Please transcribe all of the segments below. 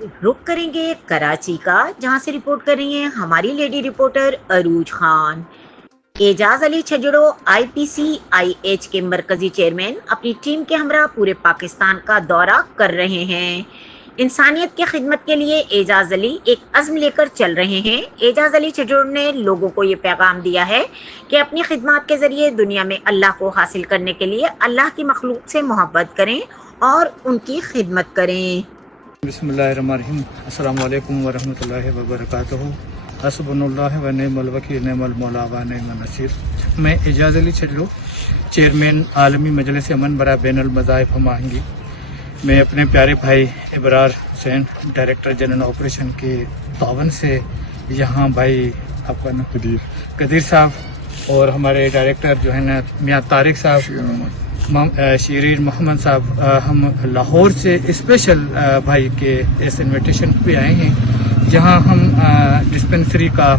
रुख करेंगे कराची का, जहां से रिपोर्ट कर रही हैं हमारी लेडी रिपोर्टर अरूज खान। एजाज अली छजड़ो IPCIH के मरकजी चेयरमैन अपनी टीम के हमरा पूरे पाकिस्तान का दौरा कर रहे हैं। इंसानियत की खिदमत के लिए एजाज अली एक अज़्म लेकर चल रहे हैं। एजाज अली छजड़ो ने लोगों को ये पैगाम दिया है कि अपनी खिदमत के ज़रिए दुनिया में अल्लाह को हासिल करने के लिए अल्लाह की मखलूक से मोहब्बत करें और उनकी खिदमत करें। बिस्मिल्लाहिर्रहमानिर्रहीम। अस्सलामु अलैकुम वरहमतुल्लाहि वबरकातुहू। हस्बुनल्लाह व निअमल वकील निअमल मौला व निअमन नसीर। मैं एजाज अली छजड़ो, चेयरमैन आलमी मजलिस अमन बरा बैनुल मज़ाहिब हम आहंगी। मैं अपने प्यारे भाई Ibrar Hussain, director general operation के तावन से यहाँ भाई आपका नाम कदीर साहब और हमारे डायरेक्टर जो है ना मियाँ तारिक साहब, शीरीन मोहम्मद साहब, हम लाहौर से स्पेशल भाई के इस इन्विटेशन पे आए हैं, जहां हम डिस्पेंसरी का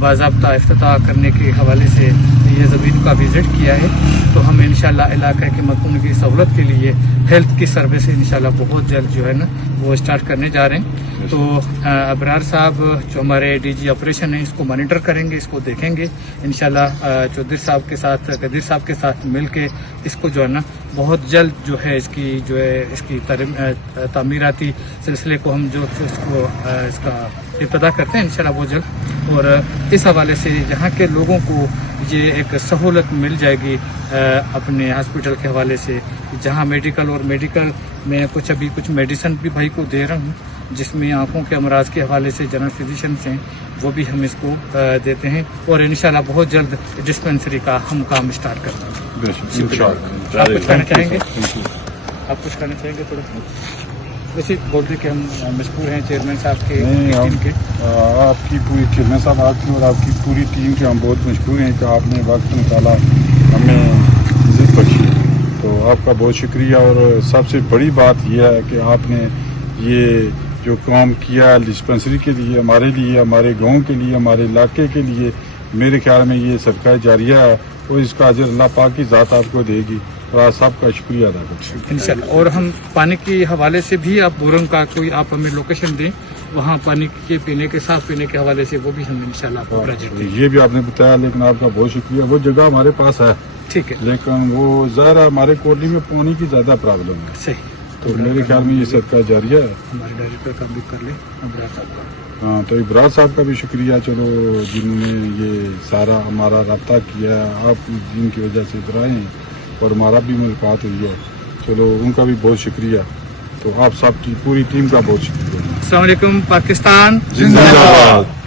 बाज़ाब्ता इफ्तिताह करने के हवाले से ये ज़मीन का विज़िट किया है। तो हम इंशाल्लाह इलाके के मकून की सहूलत के लिए हेल्थ की सर्विस इंशाल्लाह बहुत जल्द जो है ना वो स्टार्ट करने जा रहे हैं। तो अबरार साहब जो हमारे DG ऑपरेशन है इसको मॉनिटर करेंगे, इसको देखेंगे इंशाल्लाह। चौधरी साहब के साथ, कदीर साहब के साथ मिल के इसको जो है ना बहुत जल्द जो है इसकी तामीराती सिलसिले को हम जो इसको इसका इब्तिदा करते हैं इंशाल्लाह बहुत जल्द। और इस हवाले से यहाँ के लोगों को ये एक सहूलत मिल जाएगी अपने हॉस्पिटल के हवाले से, जहाँ मेडिकल में कुछ मेडिसिन भी भाई को दे रहा हूँ, जिसमें आँखों के अमराज के हवाले से जनरल फिजिशियंस हैं वो भी हम इसको देते हैं। और इंशाल्लाह बहुत जल्द डिस्पेंसरी का हम काम स्टार्ट करते हैं। आप कुछ कहना चाहेंगे? आप कुछ कहना चाहेंगे? थोड़ा वैसे बोलते कि हम मशहूर हैं चेयरमैन साहब के टीम के। आपकी पूरी चेयरमैन साहब आपकी और आपकी पूरी टीम के हम बहुत मशहूर हैं कि आपने वक्त निकाला हमें इज्जत बख्शी, तो आपका बहुत शुक्रिया। और सबसे बड़ी बात यह है कि आपने ये जो काम किया डिस्पेंसरी के लिए, हमारे गांव के लिए, हमारे इलाके के लिए, मेरे ख्याल में ये सदका जारिया है और इसका अजर अल्लाह पाक की ज़ात आपको देगी। और आप सबका शुक्रिया अदा करते हैं इंशाल्लाह। और हम पानी के हवाले से भी आप बोरंग का कोई आप हमें लोकेशन दें, वहाँ पानी के पीने के साफ पीने के हवाले से वो भी हम इंशाल्लाह आपको प्रोजेक्ट देंगे। ये भी आपने बताया, लेकिन आपका बहुत शुक्रिया। वो जगह हमारे पास है, ठीक है, लेकिन वो ज़रा हमारे कोटली में पानी की ज़्यादा प्रॉब्लम है। सही। तो मेरे ख्याल में ये सदका जारिया है। हमारे डायरेक्टर का भी कर ले अबरार साहब का। हाँ, तो इब्रार साहब का भी शुक्रिया, चलो जिन्होंने ये सारा हमारा रब्ता किया, आप जिनकी वजह से इधर आए हैं और हमारा भी मुलाकात हुई है, चलो उनका भी बहुत शुक्रिया। तो आप सब की पूरी टीम का बहुत शुक्रिया। अस्सलाम वालेकुम पाकिस्तान जिंदाबाद।